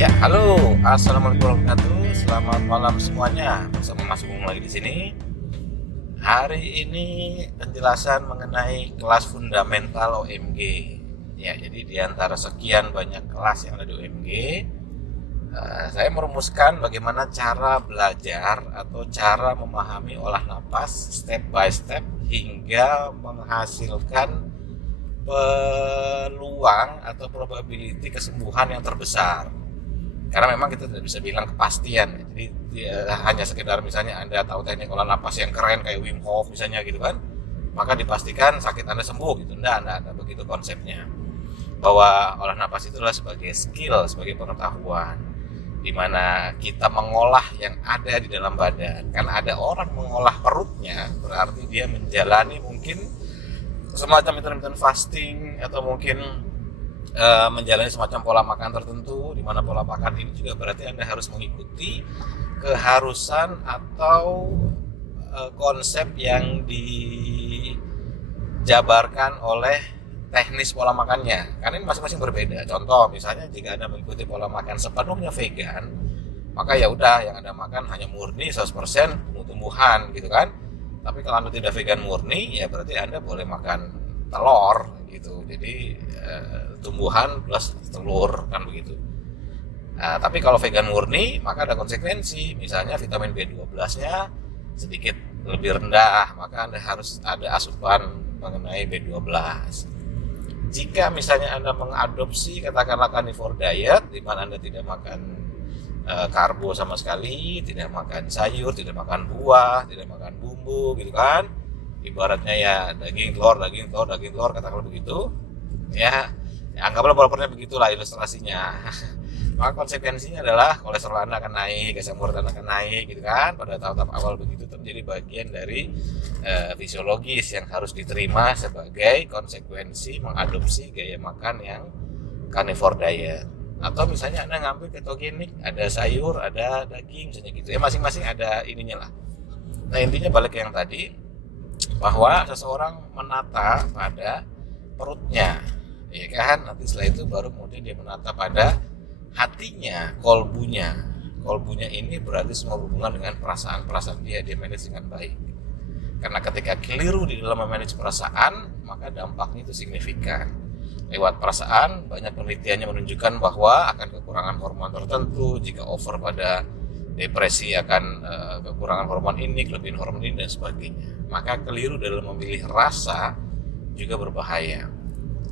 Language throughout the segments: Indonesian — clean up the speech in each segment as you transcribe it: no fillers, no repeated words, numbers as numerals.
Ya, halo, assalamualaikum warahmatullahi wabarakatuh. Selamat malam semuanya. Bersama Mas Bung lagi di sini. Hari ini penjelasan mengenai kelas fundamental OMG. Ya, jadi di antara sekian banyak kelas yang ada di OMG, saya merumuskan bagaimana cara belajar atau cara memahami olah napas step by step hingga menghasilkan peluang atau probability kesembuhan yang terbesar. Karena memang kita tidak bisa bilang kepastian, jadi hanya sekedar misalnya Anda tahu teknik olah napas yang keren kayak Wim Hof misalnya gitu kan, maka dipastikan sakit Anda sembuh gitu. Enggak begitu konsepnya. Bahwa olah napas itu adalah sebagai skill, sebagai pengetahuan di mana kita mengolah yang ada di dalam badan. Kan ada orang mengolah perutnya, berarti dia menjalani mungkin semacam intermittent fasting atau mungkin menjalani semacam pola makan tertentu, di mana pola makan ini juga berarti Anda harus mengikuti keharusan atau konsep yang dijabarkan oleh teknis pola makannya. Karena ini masing-masing berbeda. Contoh misalnya jika Anda mengikuti pola makan sepenuhnya vegan, maka ya udah yang Anda makan hanya murni 100% tumbuh-tumbuhan gitu kan. Tapi kalau Anda tidak vegan murni, ya berarti Anda boleh makan telur gitu. Jadi tumbuhan plus telur kan begitu. Nah, tapi kalau vegan murni maka ada konsekuensi. Misalnya vitamin B12-nya sedikit lebih rendah, maka Anda harus ada asupan mengenai B12. Jika misalnya Anda mengadopsi katakanlah carnivore diet di mana Anda tidak makan karbo sama sekali, tidak makan sayur, tidak makan buah, tidak makan bumbu gitu kan. Ibaratnya ya daging telur katakanlah begitu. Ya anggaplah propernya begitulah ilustrasinya. Maka konsekuensinya adalah kolesterol Anda akan naik, asam urat Anda akan naik gitu kan. Pada tahap-tahap awal begitu menjadi bagian dari fisiologis yang harus diterima sebagai konsekuensi mengadopsi gaya makan yang carnivore diet. Atau misalnya Anda ngambil ketogenik, ada sayur, ada daging misalnya gitu. Ya masing-masing ada ininya lah. Nah intinya balik ke yang tadi, bahwa seseorang menata pada perutnya, ya kan? Nanti setelah itu baru kemudian dia menata pada hatinya, kolbunya. Kolbunya ini berarti semua hubungan dengan perasaan-perasaan dia manage dengan baik. Karena ketika keliru di dalam memanage perasaan, maka dampaknya itu signifikan. Lewat perasaan, banyak penelitiannya menunjukkan bahwa akan kekurangan hormon tertentu. Jika over pada depresi akan kekurangan hormon ini, kelebihan hormon ini dan sebagainya. Maka keliru dalam memilih rasa juga berbahaya.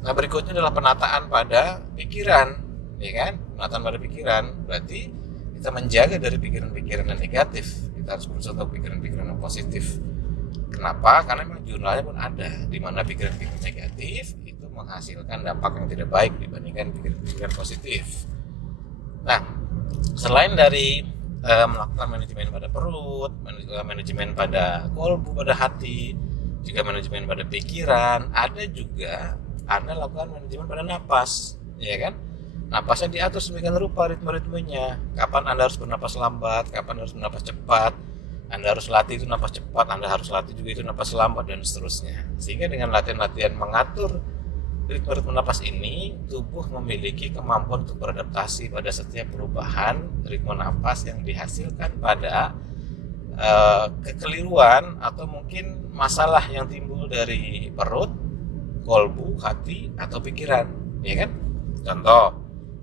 Nah berikutnya adalah penataan pada pikiran, ya kan? Penataan pada pikiran berarti kita menjaga dari pikiran-pikiran yang negatif. Kita harus berusaha untuk pikiran-pikiran yang positif. Kenapa? Karena memang jurnalnya pun ada di mana pikiran-pikiran negatif itu menghasilkan dampak yang tidak baik dibandingkan pikiran-pikiran positif. Nah, selain dari melakukan manajemen pada perut, manajemen pada kolbu, pada hati, juga manajemen pada pikiran, ada juga Anda lakukan manajemen pada napas, ya kan? Napasnya diatur sedemikian rupa ritme-ritmenya. Kapan Anda harus bernapas lambat, kapan harus bernapas cepat. Anda harus latih itu napas cepat, Anda harus latih juga itu napas lambat dan seterusnya. Sehingga dengan latihan-latihan mengatur ritme-ritme napas ini, tubuh memiliki kemampuan untuk beradaptasi pada setiap perubahan ritme napas yang dihasilkan pada kekeliruan atau mungkin masalah yang timbul dari perut, kolbu, hati, atau pikiran, ya kan? Contoh,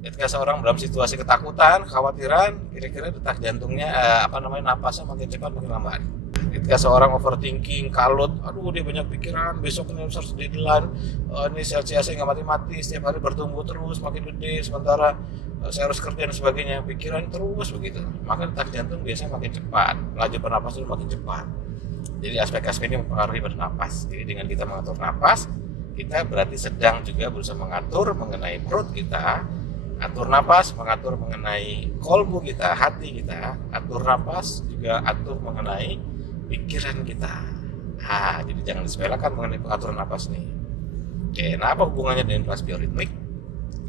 ketika seorang dalam situasi ketakutan, kekhawatiran, kira-kira detak jantungnya napasnya makin cepat makin lambat. Ketika seorang overthinking, kalut, aduh dia banyak pikiran, besok ini harus deadline, ini sel saya nggak mati-mati, setiap hari bertumbuh terus, makin gede, sementara saya harus kerja dan sebagainya, pikiran terus begitu. Maka detak jantung biasanya makin cepat, laju bernapas itu makin cepat. Jadi aspek-aspek ini mempengaruhi bernapas. Jadi dengan kita mengatur napas, kita berarti sedang juga berusaha mengatur mengenai perut kita, atur napas, mengatur mengenai kolbu kita, hati kita, atur napas, juga atur mengenai pikiran kita. Jadi jangan disepelekan mengenai pengaturan napas nih. Oke, nah apa hubungannya dengan kelas bioritmik?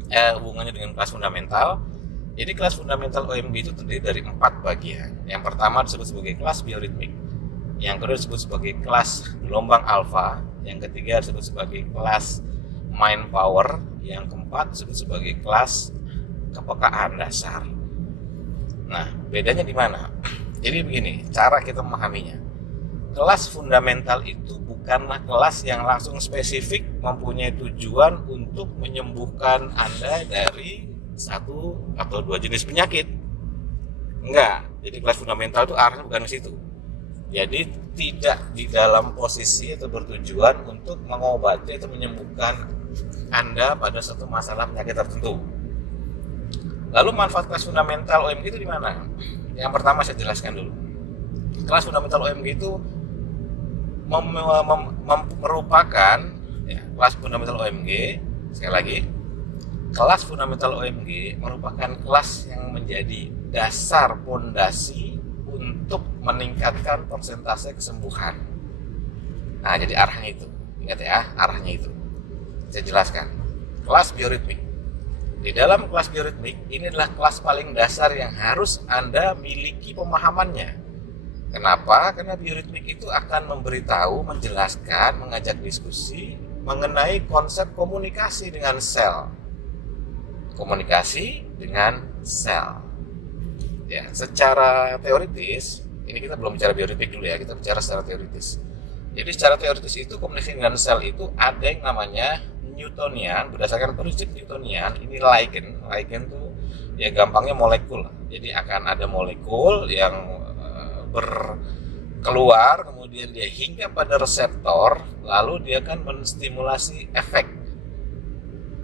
Hubungannya dengan kelas fundamental. Jadi kelas fundamental OMG itu terdiri dari 4 bagian. Yang pertama disebut sebagai kelas bioritmik. Yang kedua disebut sebagai kelas gelombang alfa. Yang ketiga disebut sebagai kelas mind power. Yang keempat disebut sebagai kelas kepekaan dasar. Nah, bedanya di mana? Jadi begini, cara kita memahaminya. Kelas fundamental itu bukanlah kelas yang langsung spesifik mempunyai tujuan untuk menyembuhkan Anda dari satu atau dua jenis penyakit. Enggak. Jadi kelas fundamental itu arahnya bukan ke situ. Jadi tidak di dalam posisi atau bertujuan untuk mengobati atau menyembuhkan Anda pada suatu masalah penyakit tertentu. Lalu manfaat kelas fundamental OMG itu di mana? Yang pertama saya jelaskan dulu. Kelas fundamental OMG itu merupakan kelas fundamental OMG, sekali lagi, kelas fundamental OMG merupakan kelas yang menjadi dasar pondasi untuk meningkatkan persentase kesembuhan. Nah, jadi arahnya itu. Ingat ya, arahnya itu. Saya jelaskan. Kelas bioritmik. Di dalam kelas bioritmik, ini adalah kelas paling dasar yang harus Anda miliki pemahamannya. Kenapa? Karena bioritmik itu akan memberitahu, menjelaskan, mengajak diskusi mengenai konsep komunikasi dengan sel. Komunikasi dengan sel. Ya, secara teoritis, ini kita belum bicara bioritmik dulu ya, kita bicara secara teoritis. Jadi secara teoritis itu komunikasi dengan sel itu ada yang namanya Newtonian, berdasarkan prinsip Newtonian. Ini liken itu ya gampangnya molekul. Jadi akan ada molekul yang berkeluar, kemudian dia hinggap pada reseptor, lalu dia akan menstimulasi efek.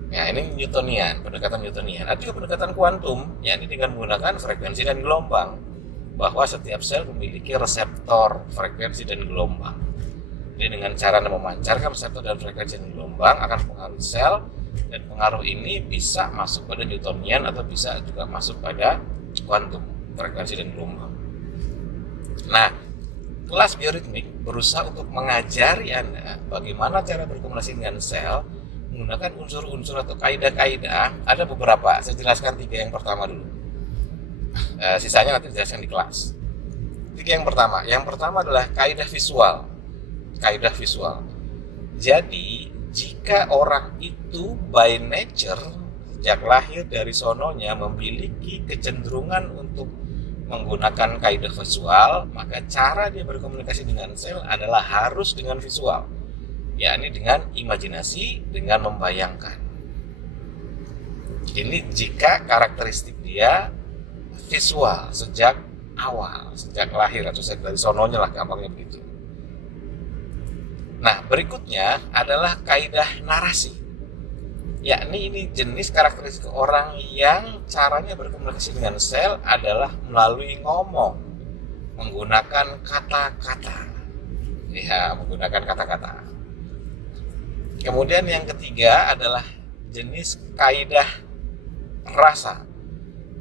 Ya, ini Newtonian, pendekatan Newtonian. Ada juga pendekatan kuantum, yakni dengan menggunakan frekuensi dan gelombang, bahwa setiap sel memiliki reseptor frekuensi dan gelombang. Jadi dengan cara memancarkan reseptor dan frekuensi dan gelombang akan mempengaruhi sel, dan pengaruh ini bisa masuk pada Newtonian atau bisa juga masuk pada kuantum, frekuensi dan gelombang. Nah, kelas bioritmik berusaha untuk mengajari Anda bagaimana cara berkomunikasi dengan sel menggunakan unsur-unsur atau kaidah-kaidah. Ada beberapa, saya jelaskan 3 yang pertama dulu. Sisanya nanti dijelaskan di kelas. 3 yang pertama adalah kaidah visual. Kaidah visual. Jadi, jika orang itu by nature sejak lahir dari sononya memiliki kecenderungan untuk menggunakan kaidah visual, maka cara dia berkomunikasi dengan sel adalah harus dengan visual, yakni dengan imajinasi, dengan membayangkan. Ini jika karakteristik dia visual sejak awal, sejak lahir atau sejak dari sononya lah, gampangnya begitu. Nah, berikutnya adalah kaidah narasi, yakni ini jenis karakteristik orang yang caranya berkomunikasi dengan sel adalah melalui ngomong, menggunakan kata-kata. Ya, menggunakan kata-kata. Kemudian yang ketiga adalah jenis kaidah rasa,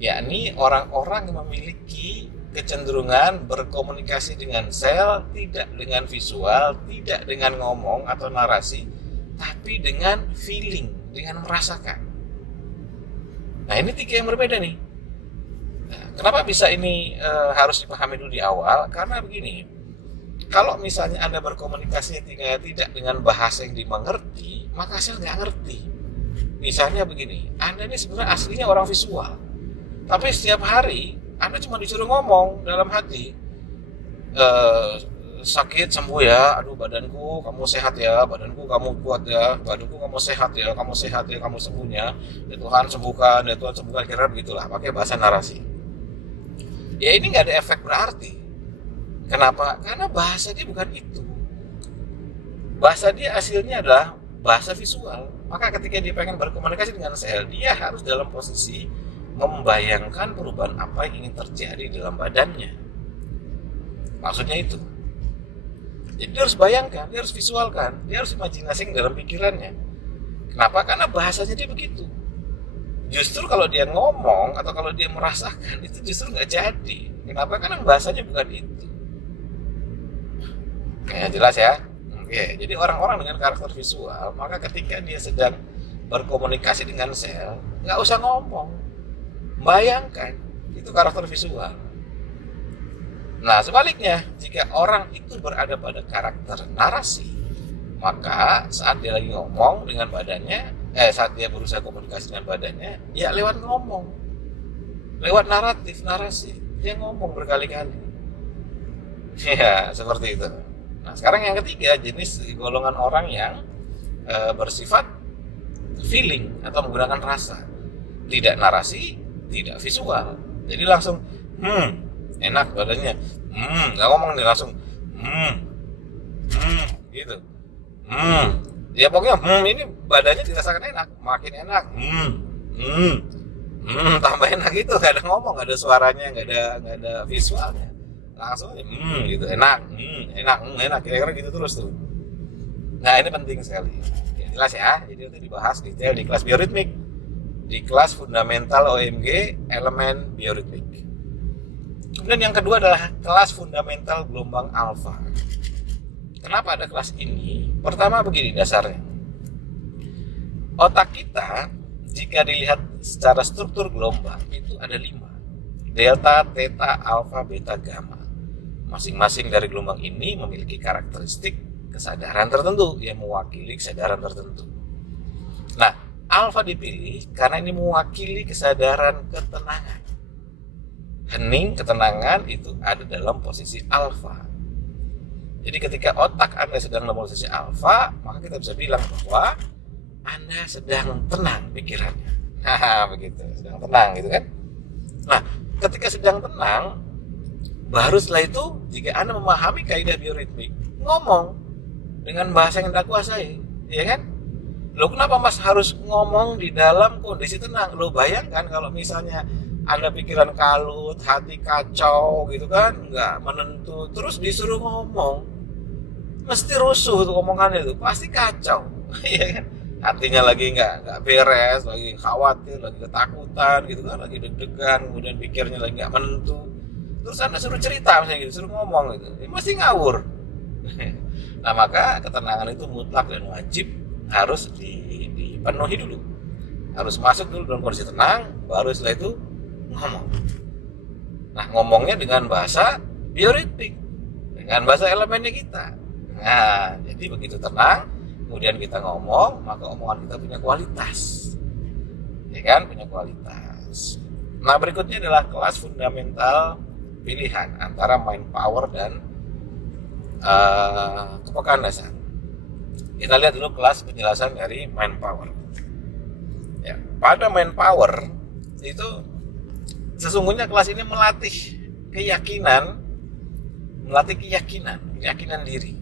yakni orang-orang yang memiliki kecenderungan berkomunikasi dengan sel tidak dengan visual, tidak dengan ngomong atau narasi, tapi dengan feeling, dengan merasakan. Nah, ini 3 yang berbeda nih. Nah, kenapa bisa ini harus dipahami dulu di awal? Karena begini, kalau misalnya Anda berkomunikasi tidak dengan bahasa yang dimengerti, maka sel nggak ngerti. Misalnya begini, Anda ini sebenarnya aslinya orang visual, tapi setiap hari Anda cuma disuruh ngomong dalam hati, sakit sembuh ya, aduh badanku kamu sehat ya, badanku kamu kuat ya, badanku kamu sehat ya, kamu sembuhnya, ya Tuhan sembuhkan, ya Tuhan sembuhkan, kira-kira begitulah, pakai bahasa narasi. Ya ini nggak ada efek berarti. Kenapa? Karena bahasa dia bukan itu. Bahasa dia hasilnya adalah bahasa visual. Maka ketika dia pengen berkomunikasi dengan sel, dia harus dalam posisi membayangkan perubahan apa yang ingin terjadi dalam badannya. Maksudnya itu. Jadi dia harus bayangkan, dia harus visualkan, dia harus imajinasi dalam pikirannya. Kenapa? Karena bahasanya dia begitu. Justru kalau dia ngomong atau kalau dia merasakan, itu justru nggak jadi. Kenapa? Karena bahasanya bukan itu. Kayak jelas ya? Oke, jadi orang-orang dengan karakter visual, maka ketika dia sedang berkomunikasi dengan sel, nggak usah ngomong, bayangkan, itu karakter visual. Nah, sebaliknya, jika orang itu berada pada karakter narasi, maka saat dia lagi ngomong dengan badannya, saat dia berusaha komunikasi dengan badannya, ya lewat ngomong, lewat narasi, dia ngomong berkali-kali. Ya, seperti itu. Nah, sekarang yang ketiga, jenis golongan orang yang bersifat feeling atau menggunakan rasa, tidak narasi, tidak visual. Jadi langsung, enak badannya, nggak ngomong nih, langsung, gitu, ya pokoknya, ini badannya dirasakan enak, makin enak, tambah enak gitu, nggak ada ngomong, nggak ada suaranya, nggak ada visualnya, langsung, gitu, enak, kira-kira gitu terus tuh. Nah, ini penting sekali. Ya, jelas ya, jadi nanti dibahas detail di kelas bioritmik, di kelas fundamental OMG elemen bioritmik. Kemudian yang kedua adalah kelas fundamental gelombang alfa. Kenapa ada kelas ini? Pertama begini dasarnya. Otak kita jika dilihat secara struktur gelombang itu ada 5. Delta, theta, alfa, beta, gamma. Masing-masing dari gelombang ini memiliki karakteristik kesadaran tertentu yang mewakili kesadaran tertentu. Nah, alfa dipilih karena ini mewakili kesadaran ketenangan. Hening, ketenangan itu ada dalam posisi alfa. Jadi ketika otak Anda sedang dalam posisi alfa, maka kita bisa bilang bahwa Anda sedang tenang pikirannya. Begitu, sedang tenang gitu kan. Nah, ketika sedang tenang, baru setelah itu jika Anda memahami kaidah bioritmik, ngomong dengan bahasa yang Anda kuasai, ya kan? Lo kenapa Mas harus ngomong di dalam kondisi tenang? Lo bayangkan kalau misalnya Anda pikiran kalut, hati kacau gitu kan, nggak menentu, terus disuruh ngomong, mesti rusuh tuh omongannya itu, pasti kacau, ya kan? Hatinya lagi nggak beres, lagi khawatir, lagi ketakutan gitu kan, lagi deg-degan, kemudian pikirnya lagi nggak menentu, terus Anda suruh cerita misalnya gitu, suruh ngomong gitu, mesti ngawur. Nah, maka ketenangan itu mutlak dan wajib harus dipenuhi dulu, harus masuk dulu dalam kondisi tenang, baru setelah itu ngomong. Nah, ngomongnya dengan bahasa bioritmik, dengan bahasa elemennya kita. Nah, jadi begitu tenang, kemudian kita ngomong, maka omongan kita punya kualitas, ya kan, punya kualitas. Nah, berikutnya adalah kelas fundamental pilihan antara mind power dan kepekaan dasar. Kita lihat dulu kelas penjelasan dari mind power. Ya, pada mind power itu sesungguhnya kelas ini melatih keyakinan diri.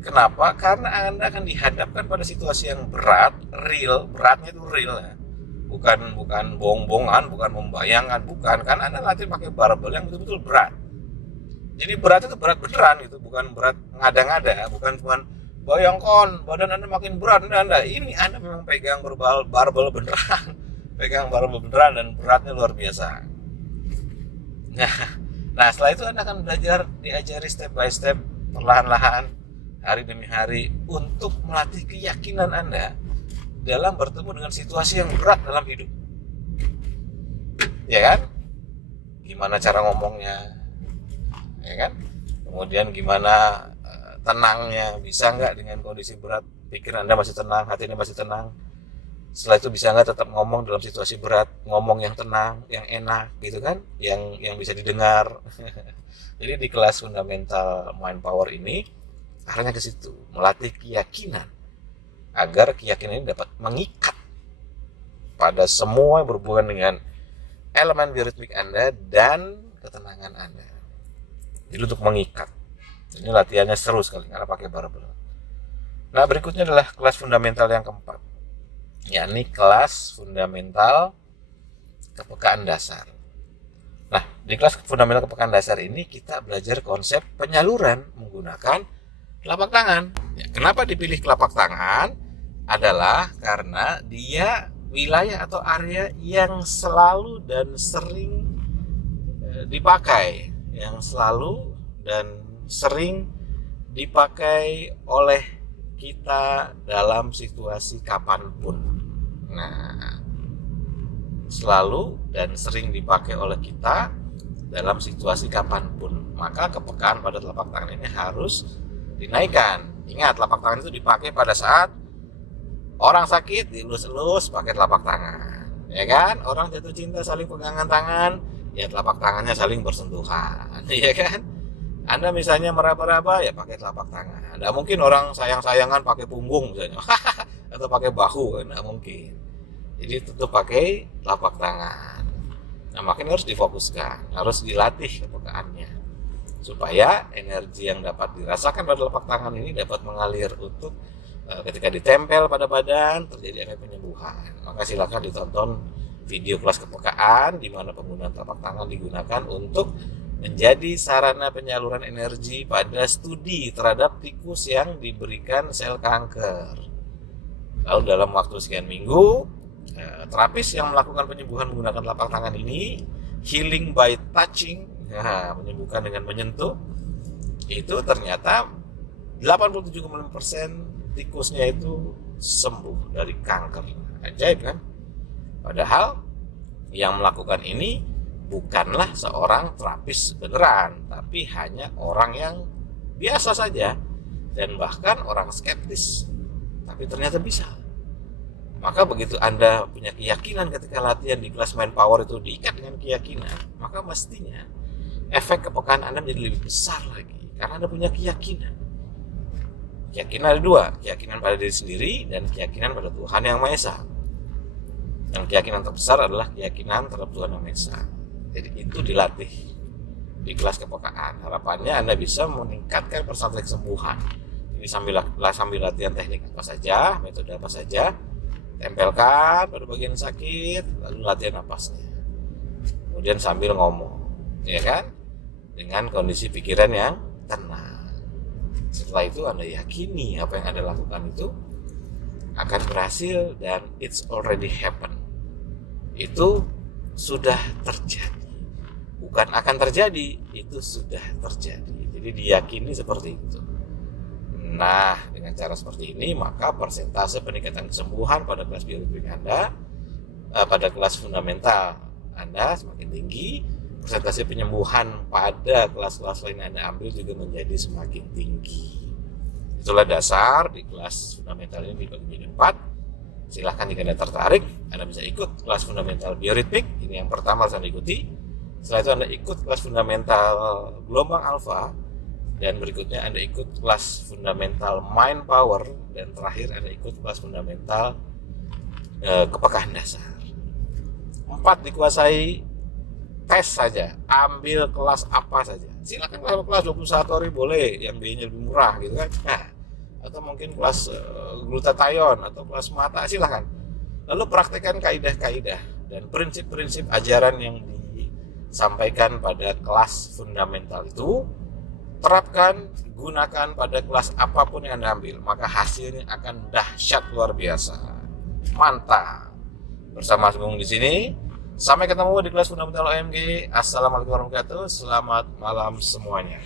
Kenapa? Karena Anda akan dihadapkan pada situasi yang berat, real, beratnya itu real ya. Bukan bohong-bohongan, bukan membayangkan, bukan. Kan Anda latih pakai barbel yang betul-betul berat. Jadi berat itu berat beneran gitu, bukan berat ngada-ngada, bukan cuma bayangkan badan Anda makin berat, ini Anda memang pegang barbel beneran, pegang barbel beneran dan beratnya luar biasa. Nah, setelah itu Anda akan diajari step by step, perlahan-lahan, hari demi hari untuk melatih keyakinan Anda dalam bertemu dengan situasi yang berat dalam hidup. Ya kan? Gimana cara ngomongnya? Ya kan? Kemudian gimana tenangnya, bisa nggak dengan kondisi berat pikiran Anda masih tenang, hati Anda masih tenang. Setelah itu bisa nggak tetap ngomong dalam situasi berat, ngomong yang tenang, yang enak gitu kan, yang bisa didengar. Jadi di kelas fundamental mind power ini arahnya ke situ, melatih keyakinan agar keyakinan ini dapat mengikat pada semua yang berhubungan dengan elemen bioritmik Anda dan ketenangan Anda. Jadi untuk mengikat. Ini latihannya seru sekali karena pakai barbel. Nah, berikutnya adalah kelas fundamental yang keempat, yakni kelas fundamental kepekaan dasar. Nah, di kelas fundamental kepekaan dasar ini kita belajar konsep penyaluran menggunakan telapak tangan. Ya, kenapa dipilih telapak tangan? Adalah karena dia wilayah atau area yang selalu dan sering dipakai, yang selalu dan sering dipakai oleh kita dalam situasi kapanpun. Nah, selalu dan sering dipakai oleh kita dalam situasi kapanpun. Maka kepekaan pada telapak tangan ini harus dinaikkan. Ingat, telapak tangan itu dipakai pada saat Orang sakit dilus-elus pakai telapak tangan, ya kan? Orang jatuh cinta saling pegangan tangan, ya telapak tangannya saling bersentuhan, ya kan? Anda misalnya meraba-raba, ya pakai telapak tangan. Nggak mungkin orang sayang-sayangan pakai punggung misalnya, atau pakai bahu, nggak mungkin. Jadi tetap pakai telapak tangan. Nah, makanya harus difokuskan, harus dilatih kepekaannya, supaya energi yang dapat dirasakan pada telapak tangan ini dapat mengalir untuk ketika ditempel pada badan terjadi efek penyembuhan. Maka silakan ditonton video kelas kepekaan di mana penggunaan telapak tangan digunakan untuk menjadi sarana penyaluran energi pada studi terhadap tikus yang diberikan sel kanker. Lalu dalam waktu sekian minggu, terapis yang melakukan penyembuhan menggunakan telapak tangan ini, healing by touching, menyembuhkan dengan menyentuh, itu ternyata 87,5% tikusnya itu sembuh dari kanker. Ajaib kan? Padahal yang melakukan ini bukanlah seorang terapis beneran, tapi hanya orang yang biasa saja dan bahkan orang skeptis. Tapi ternyata bisa. Maka begitu Anda punya keyakinan ketika latihan di kelas Mind Power itu diikat dengan keyakinan, maka mestinya efek kepekaan Anda menjadi lebih besar lagi karena Anda punya keyakinan. Keyakinan ada dua, keyakinan pada diri sendiri dan keyakinan pada Tuhan Yang Maha Esa. Yang keyakinan terbesar adalah keyakinan terhadap Tuhan Yang Maha Esa. Jadi itu dilatih di kelas kepekaan. Harapannya Anda bisa meningkatkan persentase kesembuhan. Jadi sambil latihan teknik apa saja, metode apa saja, tempelkan pada bagian sakit, lalu latihan napasnya. Kemudian sambil ngomong, ya kan? Dengan kondisi pikiran yang tenang. Setelah itu Anda yakini apa yang Anda lakukan itu akan berhasil dan it's already happened. Itu sudah terjadi. Bukan akan terjadi, itu sudah terjadi. Jadi diyakini seperti itu. Nah, dengan cara seperti ini maka persentase peningkatan kesembuhan pada kelas bioritmik Anda, pada kelas fundamental Anda semakin tinggi. Persentase penyembuhan pada kelas-kelas lain yang Anda ambil juga menjadi semakin tinggi. Itulah dasar di kelas fundamental ini dibagi menjadi 4. Silahkan jika Anda tertarik, Anda bisa ikut kelas fundamental bioritmik. Ini yang pertama harus Anda ikuti. Setelah itu Anda ikut kelas fundamental gelombang alfa, dan berikutnya Anda ikut kelas fundamental mind power, dan terakhir Anda ikut kelas fundamental kepekaan dasar. 4 dikuasai. Tes saja, ambil kelas apa saja. Silakan kelas 21 hari boleh, yang biayanya lebih murah gitu kan. Nah, atau mungkin kelas glutathione atau kelas mata, silakan. Lalu praktekkan kaidah-kaidah dan prinsip-prinsip ajaran yang disampaikan pada kelas fundamental itu, terapkan, gunakan pada kelas apapun yang Anda ambil, maka hasilnya akan dahsyat luar biasa. Mantap. Bersama Agung di sini. Sampai ketemu di kelas fundamental OMG. Assalamualaikum warahmatullahi wabarakatuh. Selamat malam semuanya.